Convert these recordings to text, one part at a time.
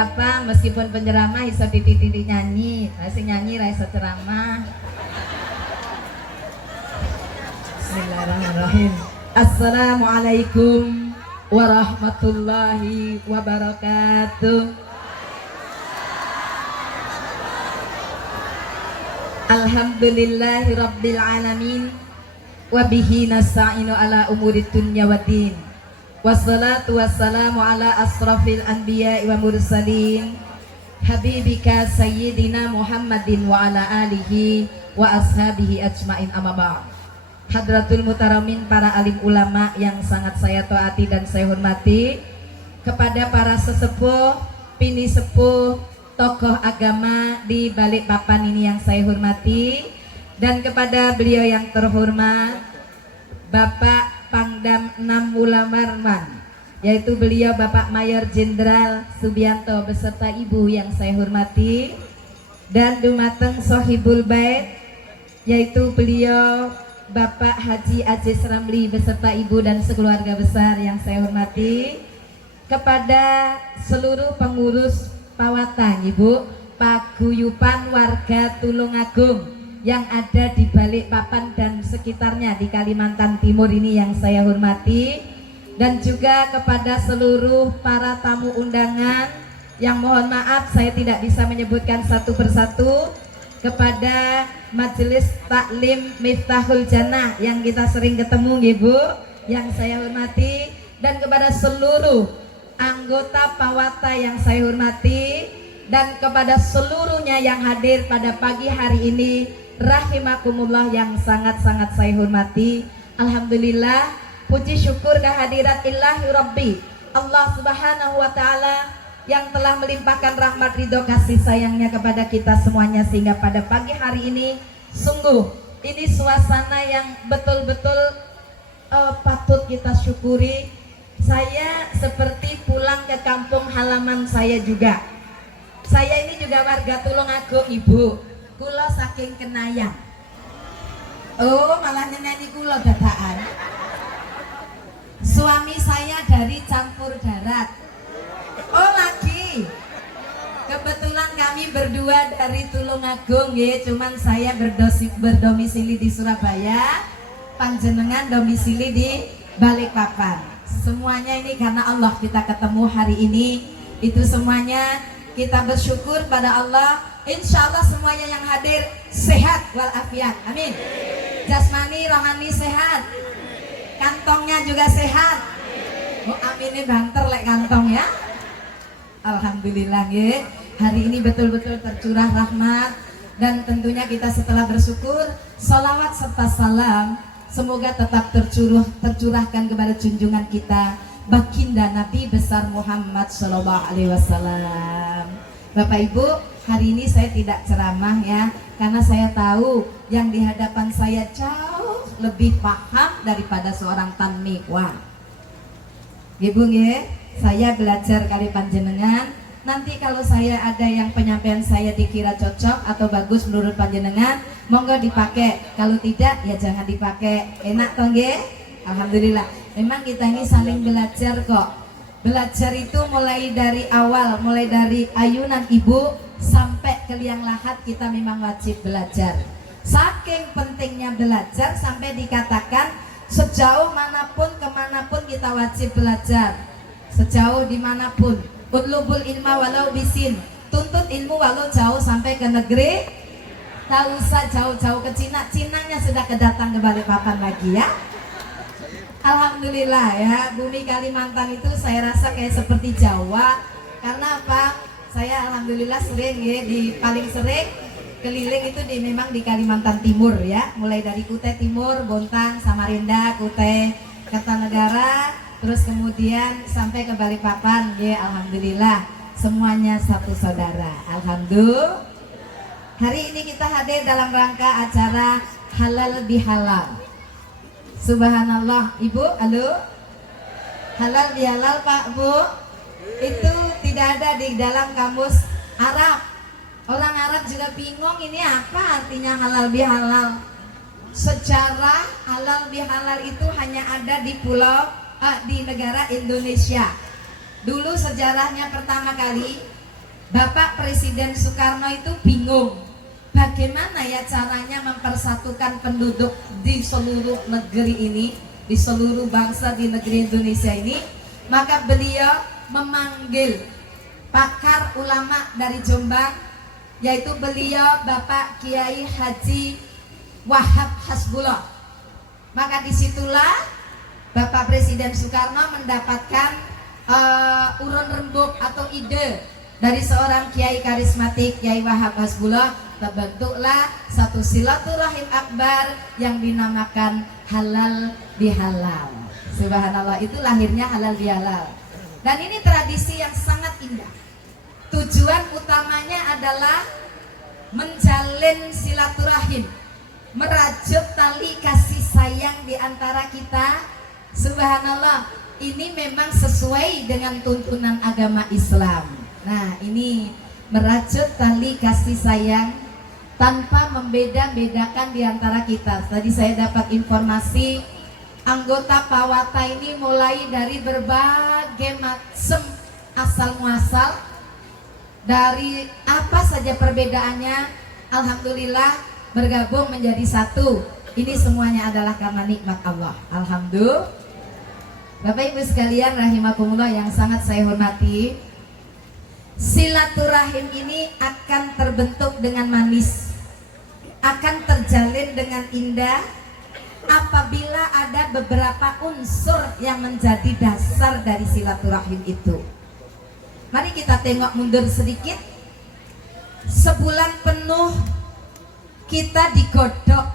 Apa meskipun penceramah iso titik-titik nyanyi, masih nyanyi ra iso ceramah. Bismillahirrahmanirrahim. Assalamualaikum warahmatullahi wabarakatuh. Alhamdulillahi rabbil alamin wa bihi nasta'inu ala umurid dunya waddin. Wassalatu wassalamu ala asrafil anbiya wa mursalin habibika sayyidina Muhammadin wa ala alihi wa ashabihi ajmain amma ba'd. Hadratul mutaramin, para alim ulama yang sangat saya taati dan saya hormati, kepada para sesepuh, pini sepuh, tokoh agama di Balikpapan ini yang saya hormati, dan kepada beliau yang terhormat Bapak Pangdam 6 Mulamarman, yaitu beliau Bapak Mayor Jenderal Subianto beserta ibu yang saya hormati, dan dumateng Sohibul Bait, yaitu beliau Bapak Haji Aziz Ramli beserta ibu dan sekeluarga besar yang saya hormati, kepada seluruh pengurus Pawatan, Ibu, paguyuban warga Tulungagung yang ada di Balikpapan dan sekitarnya di Kalimantan Timur ini yang saya hormati, dan juga kepada seluruh para tamu undangan yang mohon maaf saya tidak bisa menyebutkan satu persatu, kepada Majelis Taklim Miftahul Jannah yang kita sering ketemu, Ibu, yang saya hormati, dan kepada seluruh anggota Pawata yang saya hormati, dan kepada seluruhnya yang hadir pada pagi hari ini, rahimakumullah yang sangat-sangat saya hormati. Alhamdulillah, puji syukur kehadirat ilahi Rabbi Allah subhanahu wa ta'ala yang telah melimpahkan rahmat ridho kasih sayangnya kepada kita semuanya, sehingga pada pagi hari ini sungguh ini suasana yang betul-betul patut kita syukuri. Saya seperti pulang ke kampung halaman saya juga. Saya ini juga warga Tulungagung, Ibu. Kulo saking Kenayang. Oh, malah nyeneni kulo dadakan. Suami saya dari campur darat. Oh, lagi. Kebetulan kami berdua dari Tulungagung, ya. Cuman saya berdomisili di Surabaya, panjenengan domisili di Balikpapan. Semuanya ini karena Allah kita ketemu hari ini. Itu semuanya kita bersyukur pada Allah. Insya Allah semuanya yang hadir sehat walafiat, amin. Jasmani rohani sehat, kantongnya juga sehat. Oh, aminnya banter lek kantong ya. Alhamdulillah ya. Hari ini betul-betul tercurah rahmat, dan tentunya kita setelah bersyukur, salawat serta salam semoga tetap tercurahkan kepada junjungan kita baginda Nabi besar Muhammad Sallallahu Alaihi Wasallam. Bapak Ibu, hari ini saya tidak ceramah ya, karena saya tahu yang di hadapan saya jauh lebih paham daripada seorang tanmikwa. Ibu ya, saya belajar kali panjenengan. Nanti kalau saya ada yang penyampaian saya dikira cocok atau bagus menurut panjenengan, monggo dipakai. Kalau tidak ya jangan dipakai. Enak toh nggih? Alhamdulillah. Memang kita ini saling belajar kok. Belajar itu mulai dari awal, mulai dari ayunan ibu sampai ke liang lahat, kita memang wajib belajar. Saking pentingnya belajar sampai dikatakan sejauh manapun kemanapun kita wajib belajar. Sejauh dimanapun, utlubul ilma walau bisin, tuntut ilmu walau jauh sampai ke negeri. Tak usah jauh-jauh ke Cina, Cinanya sudah kedatang ke Balikpapan lagi ya. Alhamdulillah ya, bumi Kalimantan itu saya rasa kayak seperti Jawa. Karena apa? Saya alhamdulillah sering ya, paling sering keliling itu memang di Kalimantan Timur ya. Mulai dari Kutai Timur, Bontang, Samarinda, Kutai Kartanegara, terus kemudian sampai ke Balikpapan ya. Alhamdulillah semuanya satu saudara. Alhamdulillah. Hari ini kita hadir dalam rangka acara halal bihalal. Subhanallah, Ibu, halo. Halal bihalal Pak, Bu, itu tidak ada di dalam kamus Arab. Orang Arab juga bingung ini apa artinya halal bihalal. Sejarah halal bihalal itu hanya ada di di negara Indonesia. Dulu sejarahnya pertama kali Bapak Presiden Soekarno itu bingung bagaimana ya caranya mempersatukan penduduk di seluruh negeri ini, di seluruh bangsa di negeri Indonesia ini. Maka beliau memanggil pakar ulama dari Jombang, yaitu beliau Bapak Kiai Haji Wahab Hasbullah. Maka disitulah Bapak Presiden Soekarno mendapatkan urun rembuk atau ide dari seorang kiai karismatik, Kiai Wahab Hasbullah. Terbentuklah satu silaturahim akbar yang dinamakan halal bihalal. Subhanallah, itu lahirnya halal bihalal. Dan ini tradisi yang sangat indah. Tujuan utamanya adalah menjalin silaturahim, merajut tali kasih sayang di antara kita. Subhanallah, ini memang sesuai dengan tuntunan agama Islam. Nah, ini merajut tali kasih sayang tanpa membeda-bedakan di antara kita. Tadi saya dapat informasi anggota Pawata ini mulai dari berbagai macam asal muasal, dari apa saja perbedaannya, alhamdulillah bergabung menjadi satu. Ini semuanya adalah karena nikmat Allah. Alhamdulillah. Bapak Ibu sekalian rahimakumullah yang sangat saya hormati, silaturahim ini akan terbentuk dengan manis, akan terjalin dengan indah apabila ada beberapa unsur yang menjadi dasar dari silaturahim itu. Mari kita tengok mundur sedikit. Sebulan penuh kita digodok,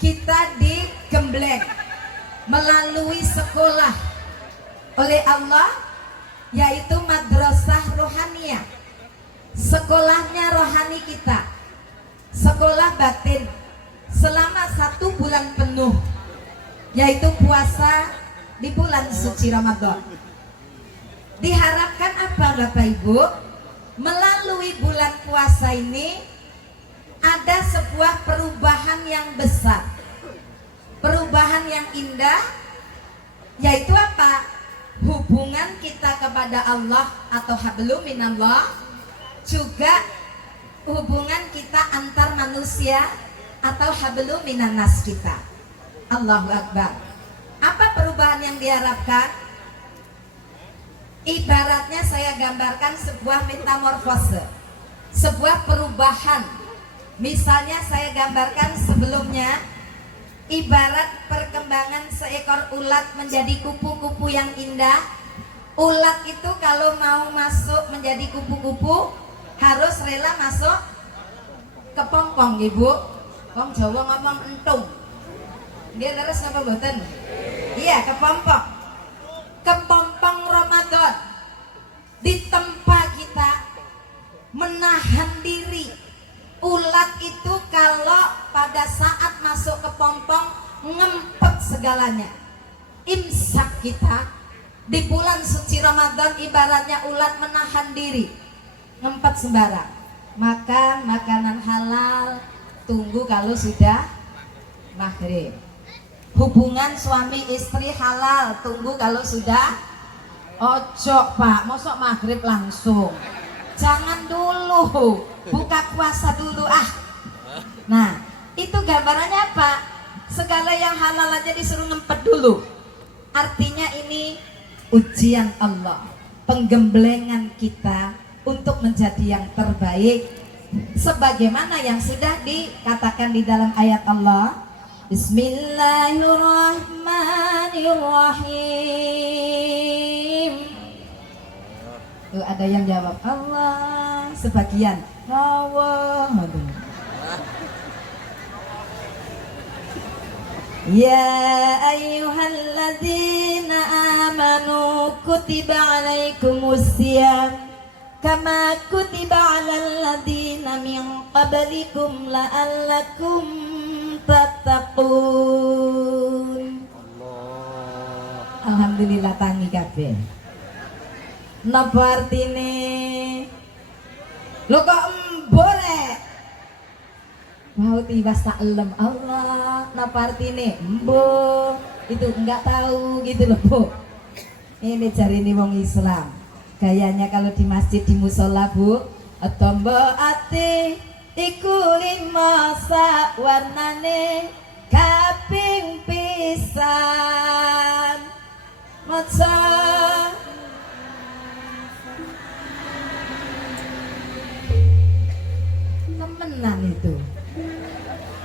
kita digembleng melalui sekolah oleh Allah, yaitu madrasah rohaniyah. Sekolahnya rohani kita, sekolah batin, selama 1 bulan penuh, yaitu puasa di bulan suci Ramadan. Diharapkan apa Bapak Ibu? Melalui bulan puasa ini ada sebuah perubahan yang besar, perubahan yang indah, yaitu apa? Hubungan kita kepada Allah atau hablum minallah, juga hubungan kita antar manusia atau hablum minannas kita. Allahu Akbar. Apa perubahan yang diharapkan? Ibaratnya saya gambarkan sebuah metamorfose, sebuah perubahan. Misalnya saya gambarkan sebelumnya, ibarat perkembangan seekor ulat menjadi kupu-kupu yang indah. Ulat itu kalau mau masuk menjadi kupu-kupu harus rela masuk ke pongpong, Ibu. Wong Jawa ngomong entung. Dia terus apa boten? Iya, ke pongpong. Ke pongpong Ramadan. Di tempat kita menahan diri. Ulat itu kalau pada saat masuk ke pongpong ngempet segalanya. Imsak kita di bulan suci Ramadan ibaratnya ulat menahan diri, ngempet sembarang. Makan makanan halal, tunggu kalau sudah maghrib. Hubungan suami istri halal, tunggu kalau sudah. Ojo Pak, mosok maghrib langsung. Jangan dulu, buka puasa dulu ah. Nah, itu gambarannya apa? Segala yang halal aja disuruh ngempet dulu. Artinya ini ujian Allah, penggemblengan kita untuk menjadi yang terbaik, sebagaimana yang sudah dikatakan di dalam ayat Allah. Bismillahirrahmanirrahim. Tuh ada yang jawab Allah, sebagian Allah. Ya ayyuhalladzina amanu kutiba alaikumusiyam kama kutiba alal ladzina min qablikum la'allakum tattaqun. Alhamdulillah tangi kabeh. Napa artine? Lho kok embore? Mau tiba saklem Allah. Napa artine? Embo. Itu enggak tahu gitu loh, Bu. Ini jarine wong Islam. Gayanya kalau di masjid di musola Bu, tombo ati iku lima sak warnane kaping pisan maca temenan itu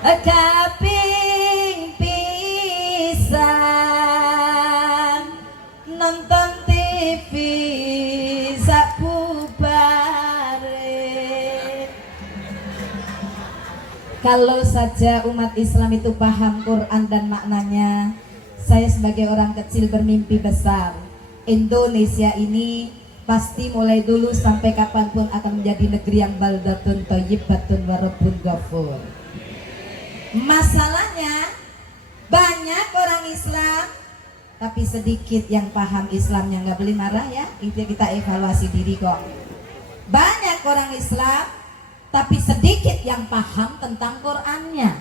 kaping pisan nonton TV sak bubare. Kalau saja umat Islam itu paham Quran dan maknanya, saya sebagai orang kecil bermimpi besar. Indonesia ini pasti mulai dulu sampai kapanpun akan menjadi negeri yang baldatun thayyibatun wa rabbun ghafur. Masalahnya banyak orang Islam tapi sedikit yang paham Islamnya. Nggak boleh marah ya, itu kita evaluasi diri kok. Banyak orang Islam tapi sedikit yang paham tentang Qurannya.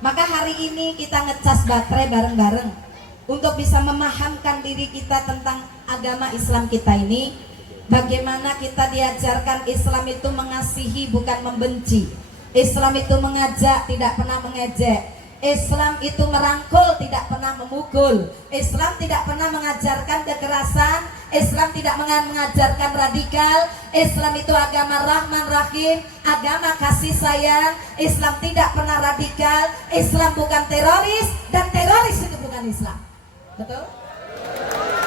Maka hari ini kita ngecas baterai bareng-bareng untuk bisa memahamkan diri kita tentang agama Islam kita ini. Bagaimana kita diajarkan Islam itu mengasihi bukan membenci. Islam itu mengajak tidak pernah mengejek. Islam itu merangkul tidak pernah memukul. Islam tidak pernah mengajarkan kekerasan. Islam tidak mengajarkan radikal. Islam itu agama Rahman Rahim, agama kasih sayang. Islam tidak pernah radikal. Islam bukan teroris dan teroris itu bukan Islam. Betul?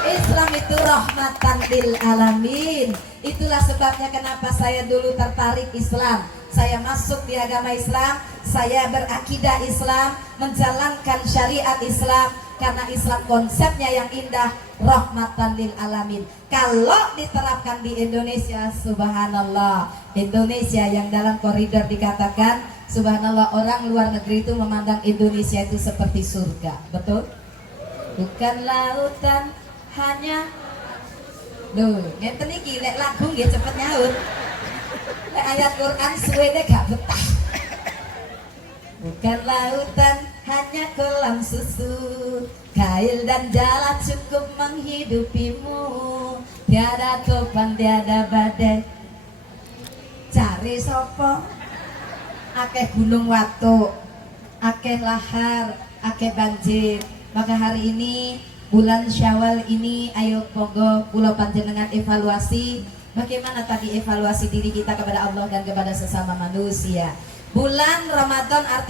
Islam itu rahmatan lil alamin. Itulah sebabnya kenapa saya dulu tertarik Islam. Saya masuk di agama Islam, saya berakidah Islam, menjalankan syariat Islam, karena Islam konsepnya yang indah, rahmatan lil alamin. Kalau diterapkan di Indonesia, subhanallah, Indonesia yang dalam koridor dikatakan subhanallah, orang luar negeri itu memandang Indonesia itu seperti surga. Betul? Bukan lautan, hanya ngeten iki lek lagu nggih cepet nyaut. Lek ayat Quran suwene gak betah. Bukan lautan, hanya kolam susu, kail dan jala cukup menghidupimu. Tiada topan, tiada badai. Cari sopo? Akeh gunung watu, akeh lahar, akeh banjir. Maka hari ini bulan Syawal ini, ayo monggo kula panjenengan evaluasi. Bagaimana tadi evaluasi diri kita kepada Allah dan kepada sesama manusia. Bulan Ramadan artinya